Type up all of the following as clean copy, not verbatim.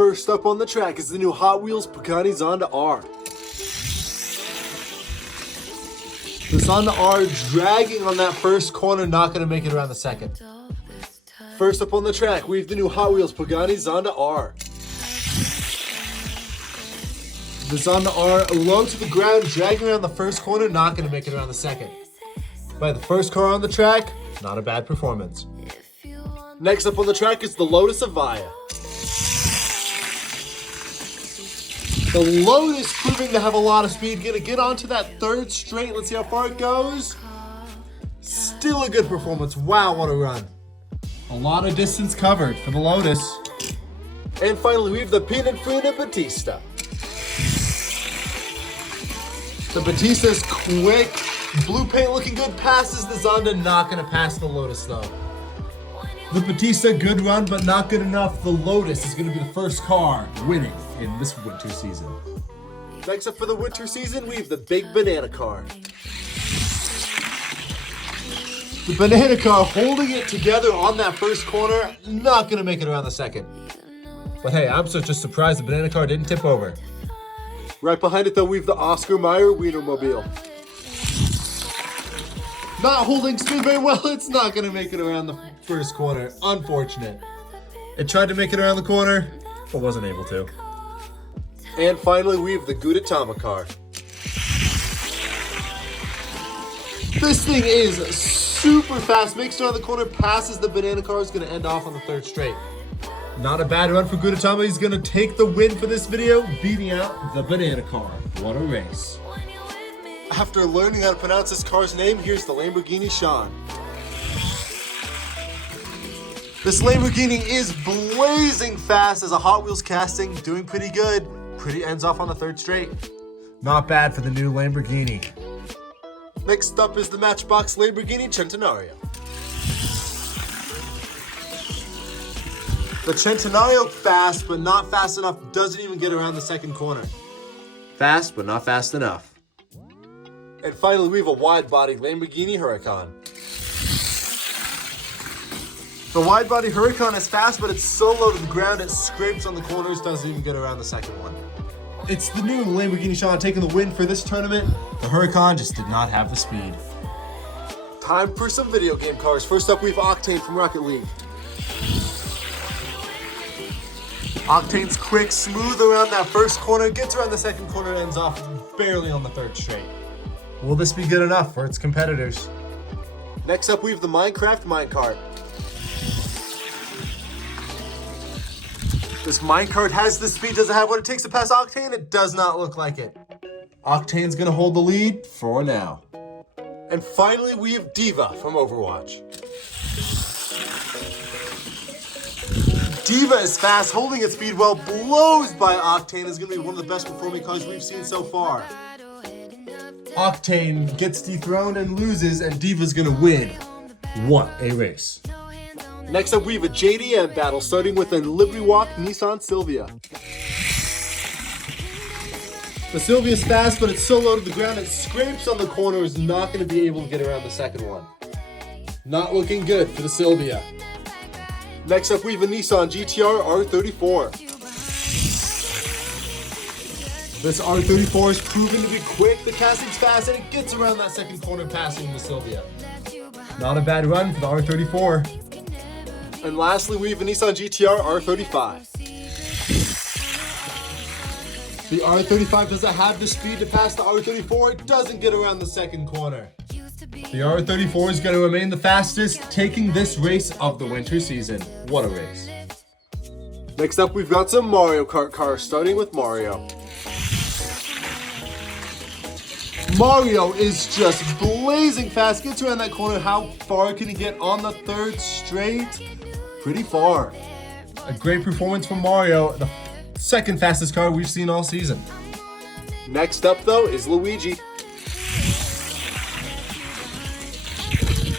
First up on the track is the new Hot Wheels Pagani Zonda R. The Zonda R dragging on that first corner, not going to make it around the second. First up on the track, we have the new Hot Wheels Pagani Zonda R. The Zonda R low to the ground, dragging around the first corner, not going to make it around the second. By the first car on the track, not a bad performance. Next up on the track is the Lotus Avaya. The Lotus proving to have a lot of speed, gonna get onto that third straight. Let's see how far it goes. Still a good performance. Wow, what a run. A lot of distance covered for the Lotus. And finally, we have the Pininfarina Battista. The Battista's quick, blue paint looking good, passes the Zonda, not gonna pass the Lotus though. The Battista, good run, but not good enough. The Lotus is gonna be the first car winning in this winter season. Next up for the winter season, we have the big banana car. The banana car holding it together on that first corner, not gonna make it around the second. But hey, I'm just surprised the banana car didn't tip over. Right behind it though, we have the Oscar Mayer Wienermobile. Not holding speed very well, it's not gonna make it around the first corner. Unfortunate. It tried to make it around the corner, but wasn't able to. And finally, we have the Gudetama car. This thing is super fast, makes it around the corner, passes the banana car, is gonna end off on the third straight. Not a bad run for Gudetama. He's gonna take the win for this video, beating out the banana car. What a race. After learning how to pronounce this car's name, here's the Lamborghini Sean. This Lamborghini is blazing fast as a Hot Wheels casting, doing pretty good. Pretty ends off on the third straight. Not bad for the new Lamborghini. Next up is the Matchbox Lamborghini Centenario. The Centenario fast, but not fast enough, doesn't even get around the second corner. Fast, but not fast enough. And finally, we have a wide-body Lamborghini Huracan. The wide-body Huracan is fast, but it's so low to the ground, it scrapes on the corners, doesn't even get around the second one. It's the new Lamborghini Sean taking the win for this tournament. The Huracan just did not have the speed. Time for some video game cars. First up, we have Octane from Rocket League. Octane's quick, smooth around that first corner, gets around the second corner, ends off barely on the third straight. Will this be good enough for its competitors? Next up, we have the Minecraft Minecart. This Minecart has the speed, doesn't have what it takes to pass Octane. It does not look like it. Octane's gonna hold the lead for now. And finally, we have Diva from Overwatch. Diva is fast, holding its speed well, blows by Octane, is gonna be one of the best performing cars we've seen so far. Octane gets dethroned and loses, and Diva's gonna win. What a race. Next up, we have a JDM battle, starting with a Liberty Walk Nissan Silvia. The Silvia's fast, but it's so low to the ground, it scrapes on the corner, is not gonna be able to get around the second one. Not looking good for the Silvia. Next up, we have a Nissan GTR R34. This R34 is proven to be quick, the casting's fast, and it gets around that second corner passing the Silvia. Not a bad run for the R34. And lastly, we have a Nissan GTR R35. The R35 doesn't have the speed to pass the R34, it doesn't get around the second corner. The R34 is going to remain the fastest, taking this race of the winter season. What a race. Next up, we've got some Mario Kart cars, starting with Mario. Mario is just blazing fast, gets around that corner. How far can he get on the third straight? Pretty far. A great performance from Mario, the second fastest car we've seen all season. Next up though is Luigi.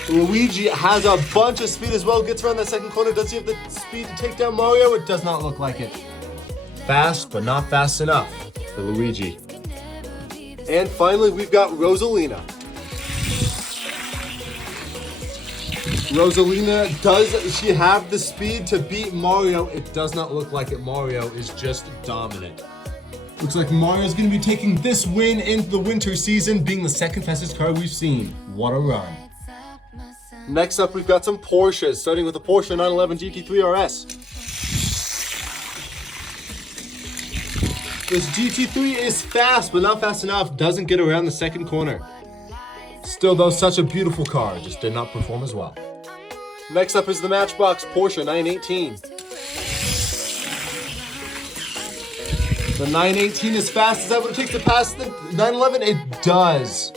Luigi has a bunch of speed as well, gets around that second corner. Does he have the speed to take down Mario? It does not look like it. Fast, but not fast enough for Luigi. And finally, we've got Rosalina. Rosalina, does she have the speed to beat Mario? It does not look like it. Mario is just dominant. Looks like Mario's going to be taking this win into the winter season, being the second fastest car we've seen. What a run. Next up, we've got some Porsches, starting with the Porsche 911 GT3 RS. This GT3 is fast, but not fast enough. Doesn't get around the second corner. Still, though, such a beautiful car. Just did not perform as well. Next up is the Matchbox Porsche 918. The 918 is fast. Is that what it takes to pass the 911? It does.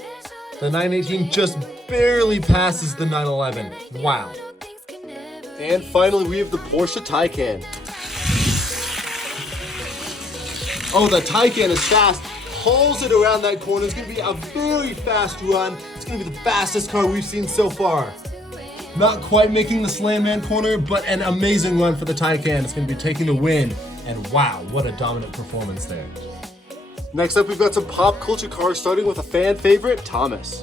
The 918 just barely passes the 911. Wow. And finally, we have the Porsche Taycan. Oh, the Taycan is fast. Pulls it around that corner. It's going to be a very fast run. It's going to be the fastest car we've seen so far. Not quite making the Slam Man corner, but an amazing run for the Taycan. It's going to be taking the win. And wow, what a dominant performance there. Next up, we've got some pop culture cars, starting with a fan favorite, Thomas.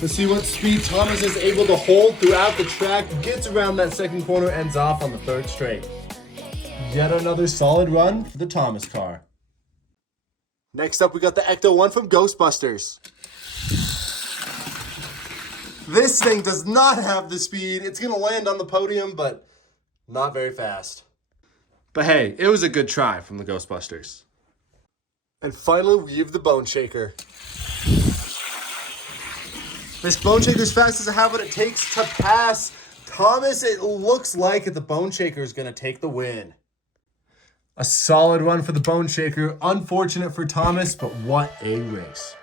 Let's see what speed Thomas is able to hold throughout the track. Gets around that second corner, ends off on the third straight. Yet another solid run for the Thomas car. Next up, we got the Ecto-1 from Ghostbusters. This thing does not have the speed. It's going to land on the podium, but not very fast. But hey, it was a good try from the Ghostbusters. And finally, we have the Bone Shaker. This Bone Shaker is fast as I have what it takes to pass Thomas. It looks like the Bone Shaker is going to take the win. A solid run for the Bone Shaker. Unfortunate for Thomas, but what a race.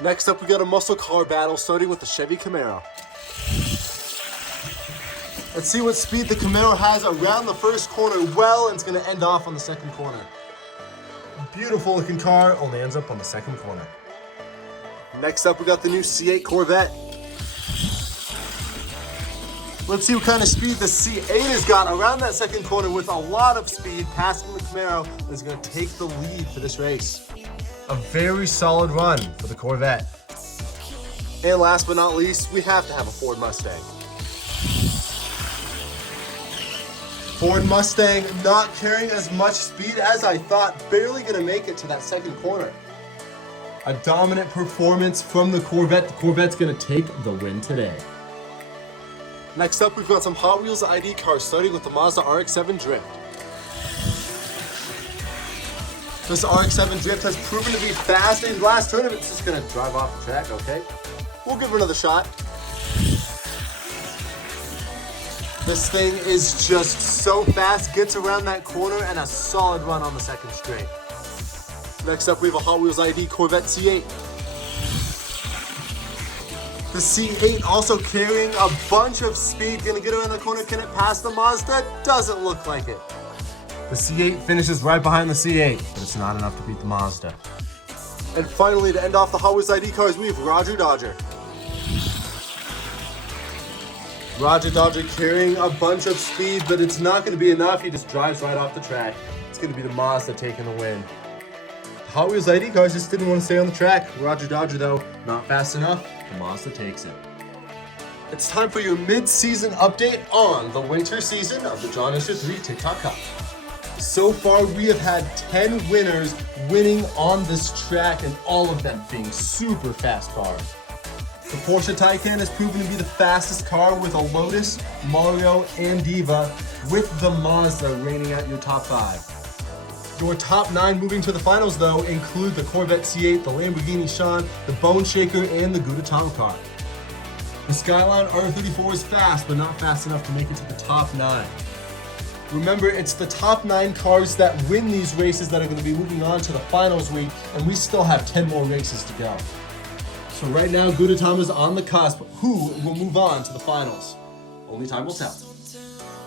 Next up, we got a muscle car battle, starting with the Chevy Camaro. Let's see what speed the Camaro has around the first corner well, and it's going to end off on the second corner. Beautiful looking car, only ends up on the second corner. Next up, we got the new C8 Corvette. Let's see what kind of speed the C8 has got around that second corner with a lot of speed, passing the Camaro that is going to take the lead for this race. A very solid run for the Corvette. And last but not least, we have to have a Ford Mustang. Ford Mustang not carrying as much speed as I thought, barely going to make it to that second corner. A dominant performance from the Corvette. The Corvette's going to take the win today. Next up, we've got some Hot Wheels ID cars, starting with the Mazda RX-7 Drift. This RX-7 Drift has proven to be fast in last tournament. It's just going to drive off the track, okay? We'll give it another shot. This thing is just so fast, gets around that corner, and a solid run on the second straight. Next up, we have a Hot Wheels ID Corvette C8. The C8 also carrying a bunch of speed. Gonna get around the corner. Can it pass the Mazda? Doesn't look like it. The C8 finishes right behind the C8, but it's not enough to beat the Mazda. And finally, to end off the Hot Wheels ID cars, we have Roger Dodger. Roger Dodger carrying a bunch of speed, but it's not going to be enough. He just drives right off the track. It's going to be the Mazda taking the win. Hot Wheels ID cars just didn't want to stay on the track. Roger Dodger, though, not fast enough. The Mazda takes it. It's time for your mid-season update on the winter season of the JonRacer3 TikTok Cup. So far, we have had 10 winners winning on this track, and all of them being super fast cars. The Porsche Taycan has proven to be the fastest car with a Lotus, Mario, and Diva, with the Mazda reigning at your top 5. Your top 9 moving to the finals, though, include the Corvette C8, the Lamborghini Sean, the Bone Shaker, and the Gudetama car. The Skyline R34 is fast, but not fast enough to make it to the top 9. Remember, it's the top 9 cars that win these races that are going to be moving on to the finals week, and we still have 10 more races to go. So right now, Gudetama is on the cusp. Who will move on to the finals? Only time will tell.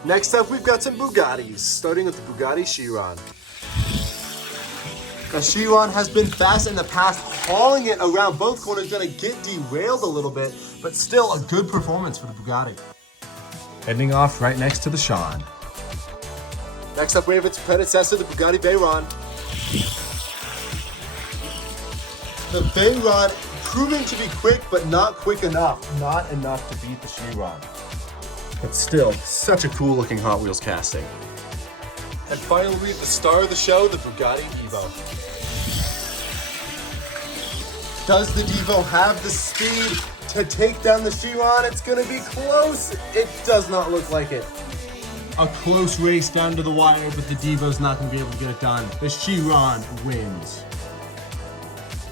Next up, we've got some Bugattis, starting with the Bugatti Chiron. The Chiron has been fast in the past, hauling it around both corners, gonna get derailed a little bit, but still a good performance for the Bugatti. Ending off right next to the Sean. Next up, we have its predecessor, the Bugatti Veyron. The Veyron proving to be quick, but not quick enough. Not enough to beat the Chiron. But still, such a cool looking Hot Wheels casting. And finally, we have the star of the show, the Bugatti Devo. Does the Devo have the speed to take down the Chiron? It's gonna be close. It does not look like it. A close race down to the wire, but the Devo's not gonna be able to get it done. The Chiron wins.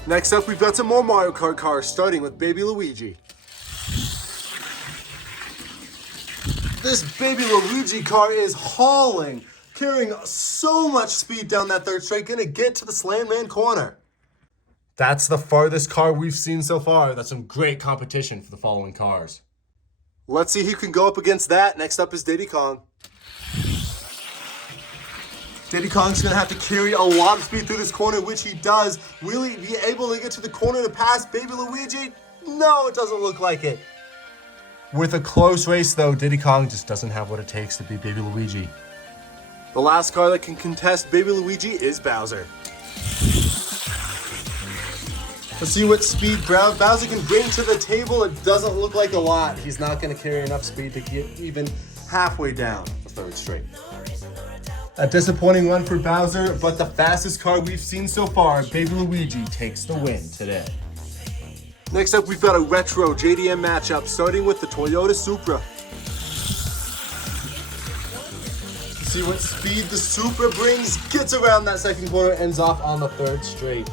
Next up, we've got some more Mario Kart cars, starting with Baby Luigi. This Baby Luigi car is hauling, carrying so much speed down that third straight, gonna get to the Slam Man corner. That's the farthest car we've seen so far. That's some great competition for the following cars. Let's see who can go up against that. Next up is Diddy Kong. Diddy Kong's gonna have to carry a lot of speed through this corner, which he does. Will he be able to get to the corner to pass Baby Luigi? No, it doesn't look like it. With a close race though, Diddy Kong just doesn't have what it takes to beat Baby Luigi. The last car that can contest Baby Luigi is Bowser. Let's see what speed Bowser can bring to the table. It doesn't look like a lot. He's not gonna carry enough speed to get even halfway down the third straight. A disappointing run for Bowser, but the fastest car we've seen so far, Baby Luigi takes the win today. Next up, we've got a retro JDM matchup, starting with the Toyota Supra. See what speed the Supra brings, gets around that second corner, ends off on the third straight.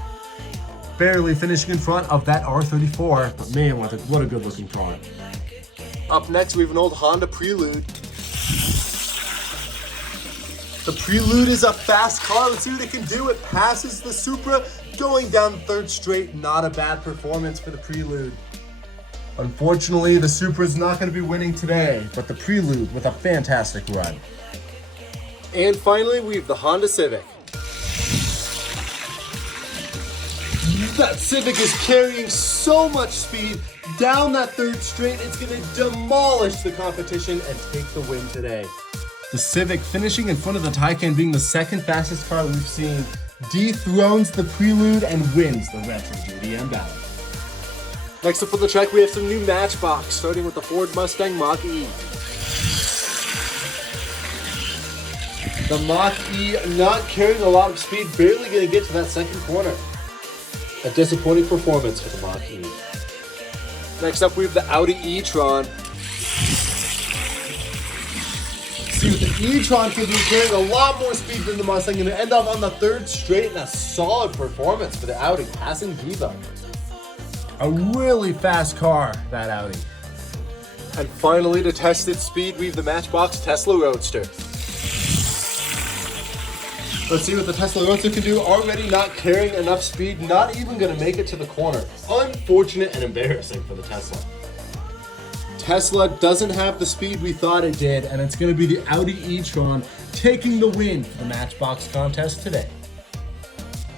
Barely finishing in front of that R34, but man, what a good looking car. Up next, we have an old Honda Prelude. The Prelude is a fast car. Let's see what it can do. It passes the Supra, going down third straight. Not a bad performance for the Prelude. Unfortunately, the Supra is not going to be winning today, but the Prelude with a fantastic run. And finally, we have the Honda Civic. That Civic is carrying so much speed down that third straight. It's going to demolish the competition and take the win today. The Civic, finishing in front of the Taycan, being the second fastest car we've seen, dethrones the Prelude and wins the retro JDM battle. Next up on the track, we have some new Matchbox, starting with the Ford Mustang Mach-E. The Mach-E not carrying a lot of speed, barely going to get to that second corner. A disappointing performance for the Mach-E. Next up, we have the Audi e-tron. See what the e-tron can do, carrying a lot more speed than the Mustang, and end up on the third straight in a solid performance for the Audi, passing Devo. A really fast car, that Audi. And finally, to test its speed, we have the Matchbox Tesla Roadster. Let's see what the Tesla Roadster can do. Already not carrying enough speed, not even going to make it to the corner. Unfortunate and embarrassing for the Tesla. Tesla doesn't have the speed we thought it did, and it's going to be the Audi e-tron taking the win for the Matchbox contest today.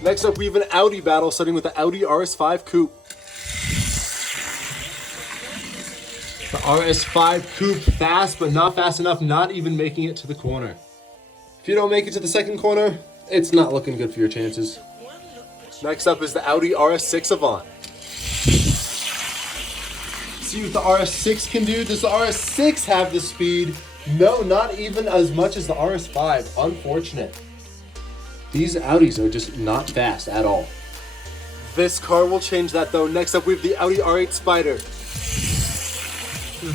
Next up, we have an Audi battle, starting with the Audi RS5 Coupe. The RS5 Coupe, fast, but not fast enough, not even making it to the corner. If you don't make it to the second corner, it's not looking good for your chances. Next up is the Audi RS6 Avant. See what the RS6 can do. Does the RS6 have the speed? No, not even as much as the RS5. Unfortunate. These Audis are just not fast at all. This car will change that though. Next up, we have the Audi R8 Spider.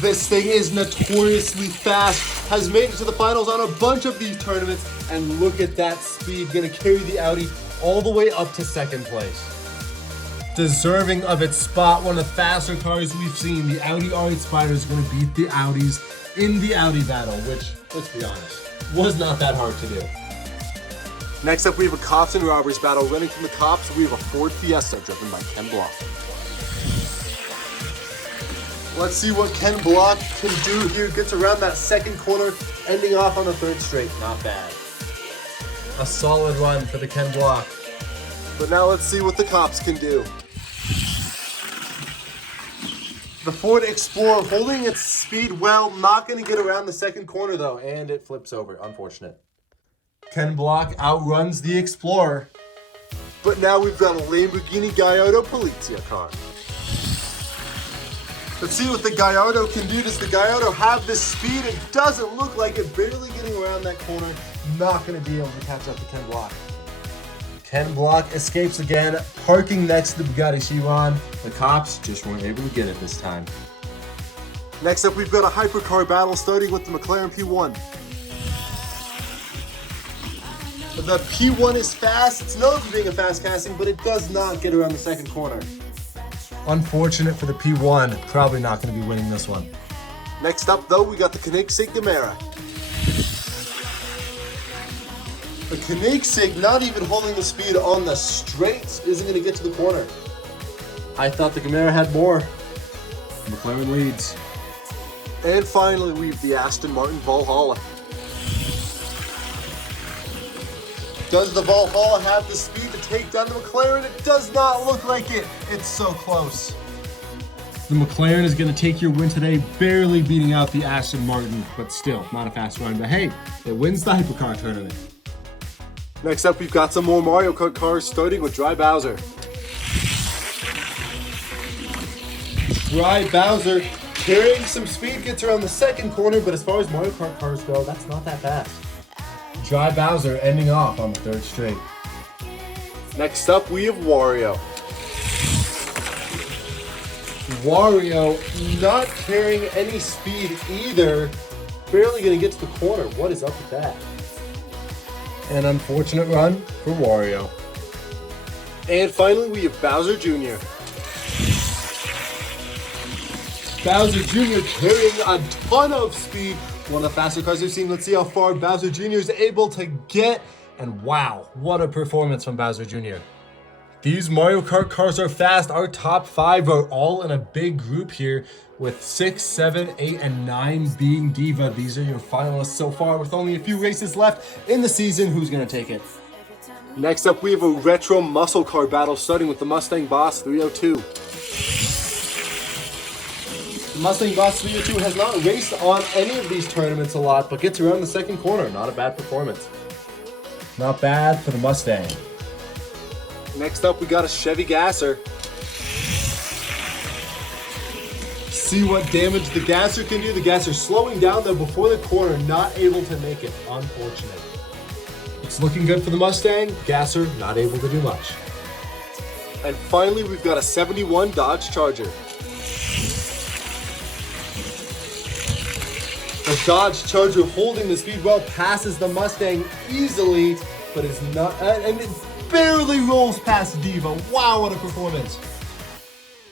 This thing is notoriously fast, has made it to the finals on a bunch of these tournaments, and look at that speed, gonna carry the Audi all the way up to second place. Deserving of its spot, one of the faster cars we've seen, the Audi R8 Spider is gonna beat the Audis in the Audi battle, which, let's be honest, was not that hard to do. Next up, we have a cops and robbers battle. Running from the cops, we have a Ford Fiesta driven by Ken Block. Let's see what Ken Block can do here. Gets around that second corner, ending off on the third straight. Not bad. A solid run for the Ken Block. But now let's see what the cops can do. The Ford Explorer holding its speed well, not going to get around the second corner though, and it flips over. Unfortunate. Ken Block outruns the Explorer. But now we've got a Lamborghini Gallardo Polizia car. Let's see what the Gallardo can do. Does the Gallardo have the speed? It doesn't look like it. Barely getting around that corner. Not going to be able to catch up to Ken Block. Ken Block escapes again, parking next to the Bugatti Chiron. The cops just weren't able to get it this time. Next up, we've got a hypercar battle starting with the McLaren P1. The P1 is fast. It's known for being a fast casting, but it does not get around the second corner. Unfortunate for the P1, probably not going to be winning this one. Next up, though, we got the Koenigsegg Gemera. The Koenigsegg, not even holding the speed on the straights, isn't going to get to the corner. I thought the Gemera had more. McLaren leads. And finally, we have the Aston Martin Valhalla. Does the Valhalla have the speed to take down the McLaren? It does not look like it. It's so close. The McLaren is going to take your win today, barely beating out the Aston Martin, but still not a fast run. But hey, it wins the Hypercar tournament. Next up, we've got some more Mario Kart cars, starting with Dry Bowser. Dry Bowser carrying some speed, gets around the second corner, but as far as Mario Kart cars go, that's not that fast. Dry Bowser ending off on the third straight. Next up, we have Wario. Wario not carrying any speed either. Barely going to get to the corner. What is up with that? An unfortunate run for Wario. And finally, we have Bowser Jr. Bowser Jr. carrying a ton of speed. One of the faster cars we've seen. Let's see how far Bowser Jr. is able to get. And wow, what a performance from Bowser Jr. These Mario Kart cars are fast. Our top 5 are all in a big group here, with 6, 7, 8, and 9 being Diva. These are your finalists so far, with only a few races left in the season. Who's going to take it? Next up, we have a retro muscle car battle, starting with the Mustang Boss 302. Mustang Boss 302 has not raced on any of these tournaments a lot, but gets around the second corner. Not a bad performance. Not bad for the Mustang. Next up, we got a Chevy Gasser. See what damage the Gasser can do. The Gasser slowing down though before the corner, not able to make it. Unfortunate. It's looking good for the Mustang. Gasser not able to do much. And finally, we've got a 71 Dodge Charger. The Dodge Charger holding the speed well, passes the Mustang easily, but is not, and it barely rolls past Diva. Wow, what a performance.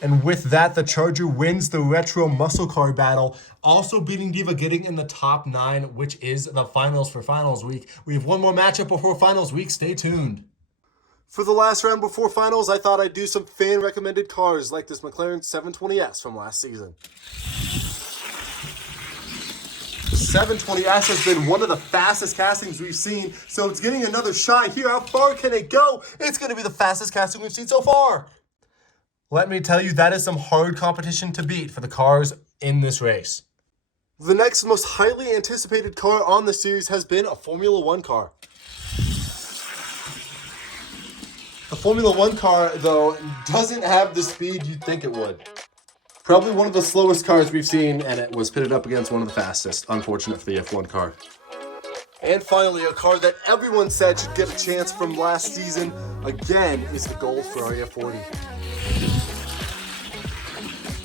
And with that, the Charger wins the retro muscle car battle, also beating Diva, getting in the top 9, which is the finals for finals week. We have one more matchup before finals week. Stay tuned. For the last round before finals, I thought I'd do some fan recommended cars like this McLaren 720S from last season. The 720S has been one of the fastest castings we've seen, so it's getting another shot here. How far can it go? It's going to be the fastest casting we've seen so far. Let me tell you, that is some hard competition to beat for the cars in this race. The next most highly anticipated car on the series has been a Formula 1 car. The Formula 1 car, though, doesn't have the speed you'd think it would. Probably one of the slowest cars we've seen, and it was pitted up against one of the fastest. Unfortunate for the F1 car. And finally, a car that everyone said should get a chance from last season, again, is the gold Ferrari F40.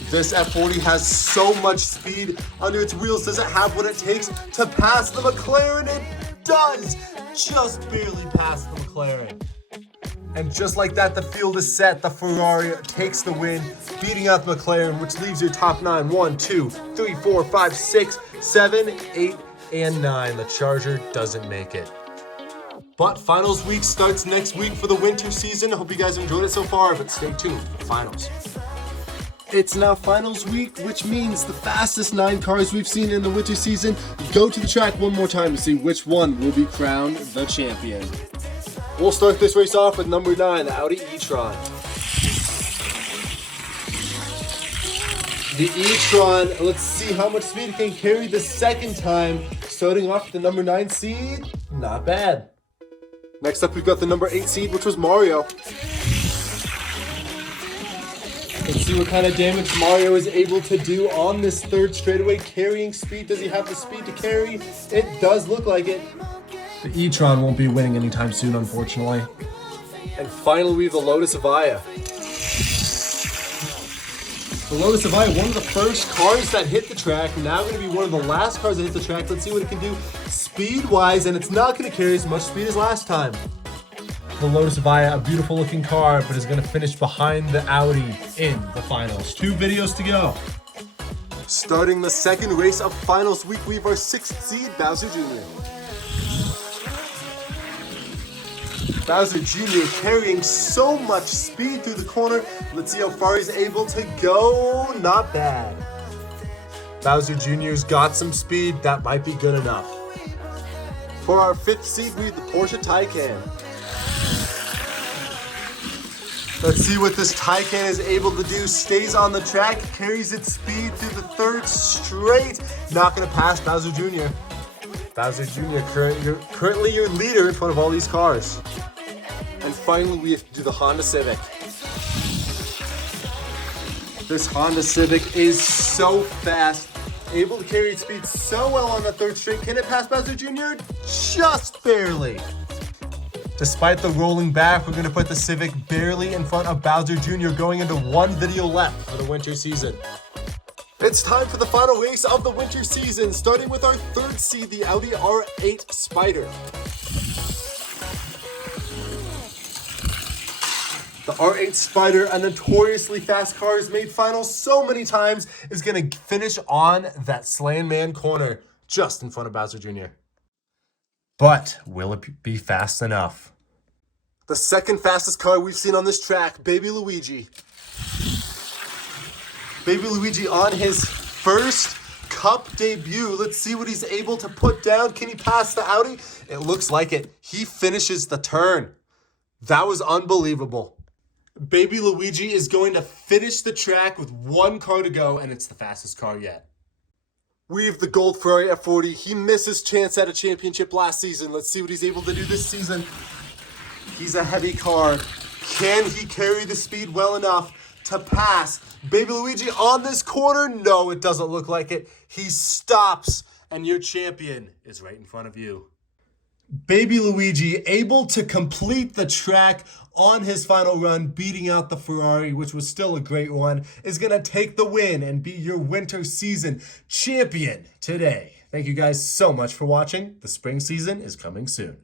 This F40 has so much speed under its wheels. Does it have what it takes to pass the McLaren? It does! Just barely past the McLaren. And just like that, the field is set. The Ferrari takes the win, beating out the McLaren, which leaves your top 9. 1, 2, 3, 4, 5, 6, 7, 8, and 9. The Charger doesn't make it. But finals week starts next week for the winter season. I hope you guys enjoyed it so far, but stay tuned for finals. It's now finals week, which means the fastest 9 cars we've seen in the winter season go to the track one more time to see which one will be crowned the champion. We'll start this race off with number 9, the Audi e-tron. The e-tron, let's see how much speed it can carry the second time. Starting off with the number 9 seed, not bad. Next up, we've got the number 8 seed, which was Mario. Let's see what kind of damage Mario is able to do on this third straightaway. Carrying speed, does he have the speed to carry? It does look like it. The E-Tron won't be winning anytime soon, unfortunately. And finally, we have the Lotus Evija. The Lotus Evija, one of the first cars that hit the track, now going to be one of the last cars that hit the track. Let's see what it can do speed-wise, and it's not going to carry as much speed as last time. The Lotus Evija, a beautiful looking car, but is going to finish behind the Audi in the finals. 2 videos to go. Starting the second race of finals week, we have our 6th seed, Bowser Jr. Bowser Jr. carrying so much speed through the corner. Let's see how far he's able to go. Not bad. Bowser Jr.'s got some speed. That might be good enough. For our 5th seed, we have the Porsche Taycan. Let's see what this Taycan is able to do. Stays on the track, carries its speed through the third straight. Not going to pass Bowser Jr. Bowser Jr. currently your leader in front of all these cars. And finally, we have to do the Honda Civic. This Honda Civic is so fast, able to carry its speed so well on the third straight. Can it pass Bowser Jr.? Just barely. Despite the rolling back, we're going to put the Civic barely in front of Bowser Jr. going into 1 video left for the winter season. It's time for the final race of the winter season, starting with our 3rd seed, the Audi R8 Spyder. The R8 Spyder, a notoriously fast car, has made finals so many times, is going to finish on that Slan Man corner just in front of Bowser Jr. But will it be fast enough? The second fastest car we've seen on this track, Baby Luigi. Baby Luigi on his first Cup debut. Let's see what he's able to put down. Can he pass the Audi? It looks like it. He finishes the turn. That was unbelievable. Baby Luigi is going to finish the track with 1 car to go, and it's the fastest car yet. We have the gold Ferrari F40. He missed his chance at a championship last season. Let's see what he's able to do this season. He's a heavy car. Can he carry the speed well enough to pass Baby Luigi on this corner? No, it doesn't look like it. He stops, and your champion is right in front of you. Baby Luigi able to complete the track on his final run, beating out the Ferrari, which was still a great one, is going to take the win and be your winter season champion today. Thank you guys so much for watching. The spring season is coming soon.